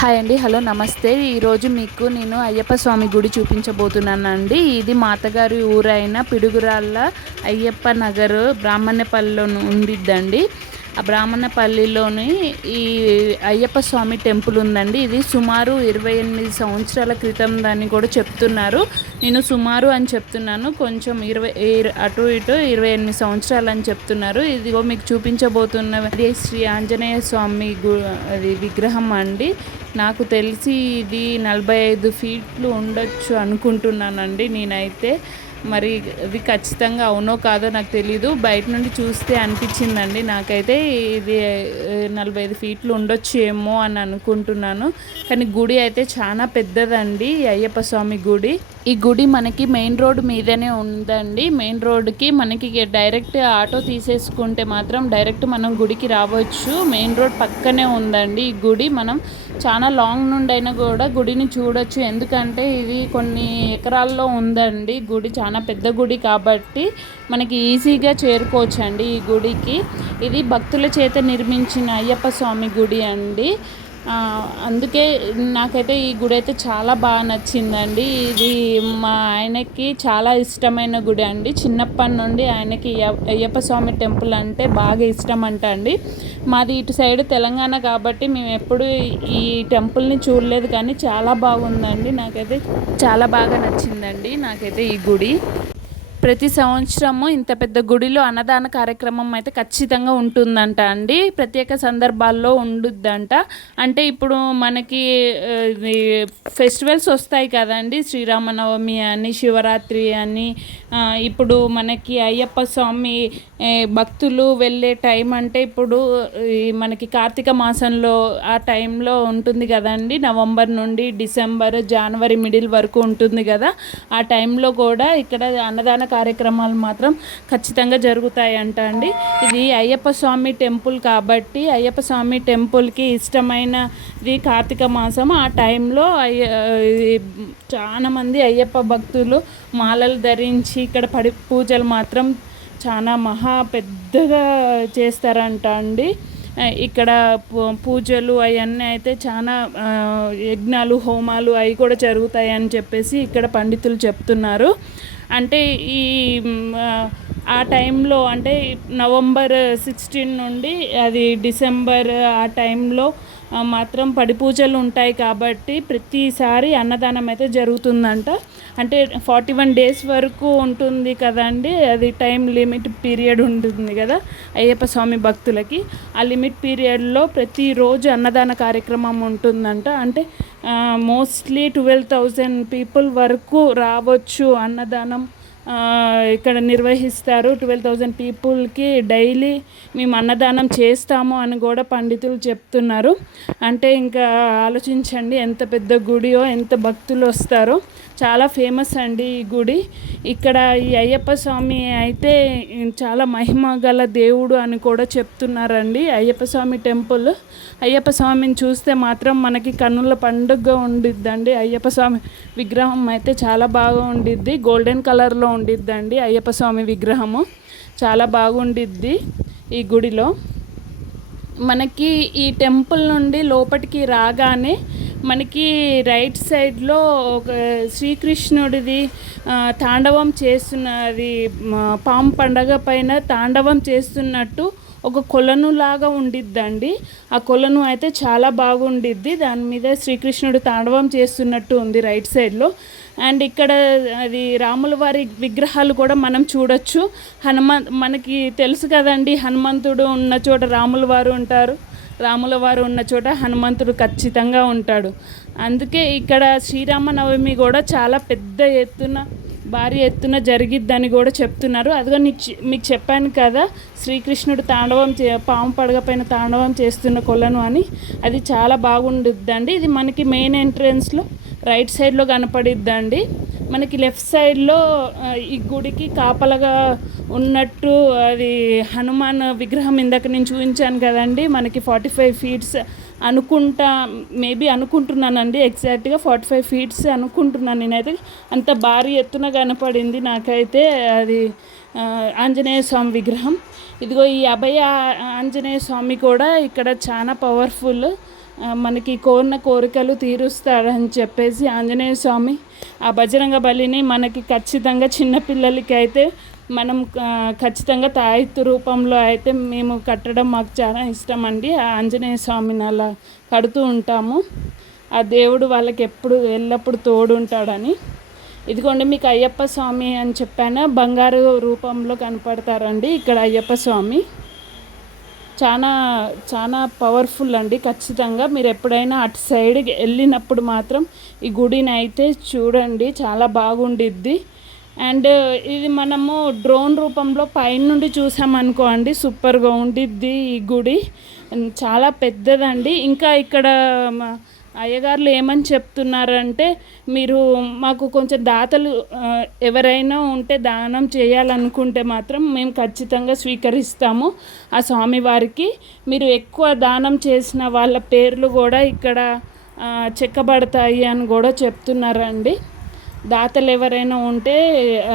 Hi అండి. Hello నమస్తే. ఈరోజు మీకు నేను అయ్యప్ప స్వామి గుడి చూపించబోతున్నానండి. ఇది మాతగారి ఊరైన పిడుగురాళ్ళ అయ్యప్ప నగర్ బ్రాహ్మణ్యపల్లిలో ఉండిద్దండి. బ్రాహ్మణపల్లిలోని ఈ అయ్యప్ప స్వామి టెంపుల్ ఉందండి. ఇది సుమారు ఇరవై ఎనిమిది సంవత్సరాల క్రితం దాన్ని కూడా చెప్తున్నారు. నేను సుమారు అని చెప్తున్నాను. కొంచెం ఇరవై అటు ఇటు ఇరవై ఎనిమిది సంవత్సరాలు అని చెప్తున్నారు. ఇదిగో మీకు చూపించబోతున్న శ్రీ ఆంజనేయ స్వామి అది విగ్రహం అండి. నాకు తెలిసి ఇది నలభై ఐదు ఫీట్లు ఉండొచ్చు అనుకుంటున్నానండి నేనైతే. మరి ఇది ఖచ్చితంగా అవునో కాదో నాకు తెలీదు. బయట నుండి చూస్తే అనిపించిందండి. నాకైతే ఇది నలభై ఐదు ఫీట్లు ఉండొచ్చు ఏమో అని అనుకుంటున్నాను. కానీ గుడి అయితే చాలా పెద్దదండి. అయ్యప్ప స్వామి గుడి. ఈ గుడి మనకి మెయిన్ రోడ్ మీదనే ఉందండి. మెయిన్ రోడ్కి మనకి డైరెక్ట్ ఆటో తీసేసుకుంటే మాత్రం డైరెక్ట్ మనం గుడికి రావచ్చు. మెయిన్ రోడ్ పక్కనే ఉందండి ఈ గుడి. మనం చాలా లాంగ్ నుండి అయినా కూడా గుడిని చూడొచ్చు. ఎందుకంటే ఇది కొన్ని ఎకరాల్లో ఉందండి. గుడి చాలా పెద్ద గుడి కాబట్టి మనకి ఈజీగా చేరుకోవచ్చు అండి ఈ గుడికి. ఇది భక్తుల చేత నిర్మించిన అయ్యప్ప స్వామి గుడి అండి. అందుకే నాకైతే ఈ గుడి అయితే చాలా బాగా నచ్చిందండి. ఇది మా ఆయనకి చాలా ఇష్టమైన గుడి అండి. చిన్నప్పటి నుండి ఆయనకి అయ్యప్ప స్వామి టెంపుల్ అంటే బాగా ఇష్టం అంట అండి. మాది ఇటు సైడ్ తెలంగాణ కాబట్టి మేము ఎప్పుడు ఈ టెంపుల్ని చూడలేదు కానీ చాలా బాగుందండి. నాకైతే చాలా బాగా నచ్చిందండి నాకైతే ఈ గుడి. ప్రతి సంవత్సరము ఇంత పెద్ద గుడిలో అన్నదాన కార్యక్రమం అయితే ఖచ్చితంగా ఉంటుందంట అండి. ప్రత్యేక సందర్భాల్లో ఉండుద్దంట. అంటే ఇప్పుడు మనకి ఫెస్టివల్స్ వస్తాయి కదండి. శ్రీరామనవమి అని శివరాత్రి అని ఇప్పుడు మనకి అయ్యప్ప స్వామి భక్తులు వెళ్ళే టైం అంటే ఇప్పుడు మనకి కార్తీక మాసంలో ఆ టైంలో ఉంటుంది కదండి. నవంబర్ నుండి డిసెంబర్ జనవరి మిడిల్ వరకు ఉంటుంది కదా. ఆ టైంలో కూడా ఇక్కడ అన్నదాన కార్యక్రమాలు మాత్రం ఖచ్చితంగా జరుగుతాయంట అండి. ఇది అయ్యప్ప స్వామి టెంపుల్ కాబట్టి అయ్యప్ప స్వామి టెంపుల్కి ఇష్టమైనది కార్తీక మాసం. ఆ టైంలో అయ్య చాలామంది అయ్యప్ప భక్తులు మాలలు ధరించి ఇక్కడ పడి పూజలు మాత్రం చాలా మహా పెద్దగా చేస్తారంట అండి. ఇక్కడ పూజలు అవన్నీ అయితే చాలా యజ్ఞాలు హోమాలు అవి కూడా జరుగుతాయి అని చెప్పేసి ఇక్కడ పండితులు చెప్తున్నారు. అంటే ఈ ఆ టైంలో అంటే నవంబర్ సిక్స్టీన్ నుండి అది డిసెంబర్ ఆ టైంలో మాత్రం పడి పూజలు ఉంటాయి కాబట్టి ప్రతిసారి అన్నదానం అయితే జరుగుతుందంట. అంటే ఫార్టీ వన్ డేస్ వరకు ఉంటుంది కదండి. అది టైం లిమిట్ పీరియడ్ ఉంటుంది కదా అయ్యప్ప స్వామి భక్తులకి. ఆ లిమిట్ పీరియడ్లో ప్రతిరోజు అన్నదాన కార్యక్రమం ఉంటుందంట. అంటే మోస్ట్లీ ట్వెల్వ్ థౌజండ్ పీపుల్ వరకు రావచ్చు అన్నదానం ఇక్కడ నిర్వహిస్తారు. ట్వెల్వ్ థౌజండ్ పీపుల్కి డైలీ మేము అన్నదానం చేస్తాము అని కూడా పండితులు చెప్తున్నారు. అంటే ఇంకా ఆలోచించండి ఎంత పెద్ద గుడియో ఎంత భక్తులు వస్తారో. చాలా ఫేమస్ అండి ఈ గుడి. ఇక్కడ ఈ అయ్యప్ప స్వామి అయితే చాలా మహిమ గల దేవుడు అని కూడా చెప్తున్నారండి. అయ్యప్ప స్వామి టెంపుల్. అయ్యప్ప స్వామిని చూస్తే మాత్రం మనకి కన్నుల పండుగ ఉండిద్దండి. అయ్యప్ప స్వామి విగ్రహం అయితే చాలా బాగా ఉండిద్ది. గోల్డెన్ కలర్లో ఉండిద్దండి అయ్యప్ప స్వామి విగ్రహము. చాలా బాగుండిద్ది ఈ గుడిలో. మనకి ఈ టెంపుల్ నుండి లోపలికి రాగానే మనకి రైట్ సైడ్లో ఒక శ్రీకృష్ణుడిది తాండవం చేస్తున్నది పాము పండగ పైన తాండవం చేస్తున్నట్టు ఒక కొలను లాగా ఉండిద్దండి. ఆ కొలను అయితే చాలా బాగుండిద్ది. దాని మీద శ్రీకృష్ణుడు తాండవం చేస్తున్నట్టు ఉంది రైట్ సైడ్లో అండ్ ఇక్కడ అది రాముల వారి విగ్రహాలు కూడా మనం చూడొచ్చు. హనుమ మనకి తెలుసు కదండి హనుమంతుడు ఉన్న చోట రాముల వారు ఉంటారు. రాముల వారు ఉన్న చోట హనుమంతుడు ఖచ్చితంగా ఉంటాడు. అందుకే ఇక్కడ శ్రీరామనవమి కూడా చాలా పెద్ద ఎత్తున భారీ ఎత్తున జరిగిద్దని కూడా చెప్తున్నారు. అదిగో నీకు మీకు చెప్పాను కదా శ్రీకృష్ణుడు తాండవం చే పాము పడగపైన తాండవం చేస్తున్న కొలను అని. అది చాలా బాగుండుద్దండి. ఇది మనకి మెయిన్ ఎంట్రన్స్లో రైట్ సైడ్లో కనపడిద్దండి. మనకి లెఫ్ట్ సైడ్లో ఈ గుడికి కాపలగా ఉన్నట్టు అది హనుమాన్ విగ్రహం ఇందాక నేను చూపించాను కదండి. మనకి ఫార్టీ ఫైవ్ ఫీట్స్ అనుకుంటా మేబీ అనుకుంటున్నానండి. ఎగ్జాక్ట్గా ఫార్టీ ఫైవ్ ఫీట్స్ అనుకుంటున్నాను నేనైతే. అంత భారీ ఎత్తున కనపడింది నాకైతే అది ఆంజనేయ స్వామి విగ్రహం. ఇదిగో ఈ అభయ ఆంజనేయ స్వామి కూడా ఇక్కడ చాలా పవర్ఫుల్ మనకి కోరిన కోరికలు తీరుస్తాడని చెప్పేసి ఆంజనేయ స్వామి ఆ బజరంగ బలిని మనకి ఖచ్చితంగా చిన్నపిల్లలకి అయితే మనం ఖచ్చితంగా తాయిత్తు రూపంలో అయితే మేము కట్టడం మాకు చాలా ఇష్టం అండి ఆ ఆంజనేయ స్వామిని అలా కడుతూ ఉంటాము. ఆ దేవుడు వాళ్ళకి ఎప్పుడు ఎల్లప్పుడు తోడుంటాడని. ఇదిగోండి మీకు అయ్యప్ప స్వామి అని చెప్పాను? బంగారు రూపంలో కనపడతారండి ఇక్కడ అయ్యప్ప స్వామి. చాలా చాలా పవర్ఫుల్ అండి. ఖచ్చితంగా మీరు ఎప్పుడైనా అటు సైడ్ వెళ్ళినప్పుడు మాత్రం ఈ గుడిని అయితే చూడండి. చాలా బాగుండిద్ది. అండ్ ఇది మనము డ్రోన్ రూపంలో పైనుండి చూసామనుకోండి సూపర్గా ఉండిద్ది ఈ గుడి. చాలా పెద్దదండి. ఇంకా ఇక్కడ మా అయ్యగారులు ఏమని చెప్తున్నారంటే మీరు మాకు కొంచెం దాతలు ఎవరైనా ఉంటే దానం చేయాలనుకుంటే మాత్రం మేము ఖచ్చితంగా స్వీకరిస్తాము ఆ స్వామివారికి. మీరు ఎక్కువ దానం చేసిన వాళ్ళ పేర్లు కూడా ఇక్కడ చెక్కబడతాయి అని కూడా చెప్తున్నారండి. దాతలు ఎవరైనా ఉంటే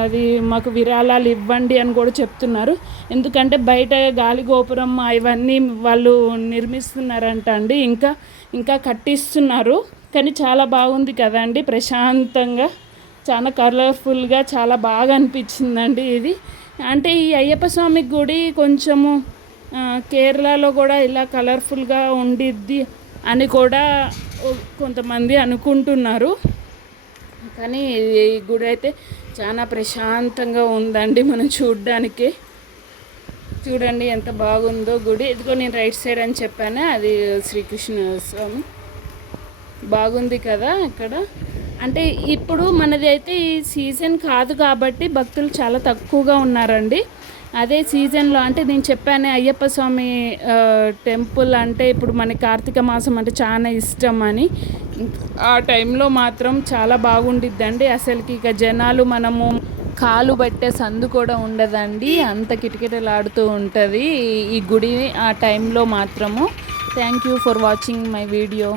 అది మాకు విరాళాలు ఇవ్వండి అని కూడా చెప్తున్నారు. ఎందుకంటే బయట గాలి గోపురం ఇవన్నీ వాళ్ళు నిర్మిస్తున్నారంట అండి. ఇంకా ఇంకా కట్టిస్తున్నారు. కానీ చాలా బాగుంది కదండి ప్రశాంతంగా చాలా కలర్ఫుల్గా చాలా బాగా అనిపించిందండి ఇది. అంటే ఈ అయ్యప్ప స్వామి గుడి కొంచెము కేరళలో కూడా ఇలా కలర్ఫుల్గా ఉండిద్ది అని కూడా కొంతమంది అనుకుంటున్నారు. కానీ ఈ గుడి అయితే చాలా ప్రశాంతంగా ఉందండి మనం చూడ్డానికి. చూడండి ఎంత బాగుందో గుడి. ఇదిగో నేను రైట్ సైడ్ అని చెప్పాను అది శ్రీకృష్ణ స్వామి. బాగుంది కదా ఇక్కడ అంటే ఇప్పుడు మనది అయితే ఈ సీజన్ కాదు కాబట్టి భక్తులు చాలా తక్కువగా ఉన్నారండి. అదే సీజన్లో అంటే నేను చెప్పాను అయ్యప్ప స్వామి టెంపుల్ అంటే ఇప్పుడు మనకి కార్తీక మాసం అంటే చాలా ఇష్టం అని. ఆ టైంలో మాత్రం చాలా బాగుండిద్దండి. అసలుకి ఇక జనాలు మనము కాలు పట్టే సందు కూడా ఉండదండి. అంత కిటకిటలాడుతూ ఉంటుంది. ఈ గుడి ఆ టైంలో మాత్రము. Thank you for watching my video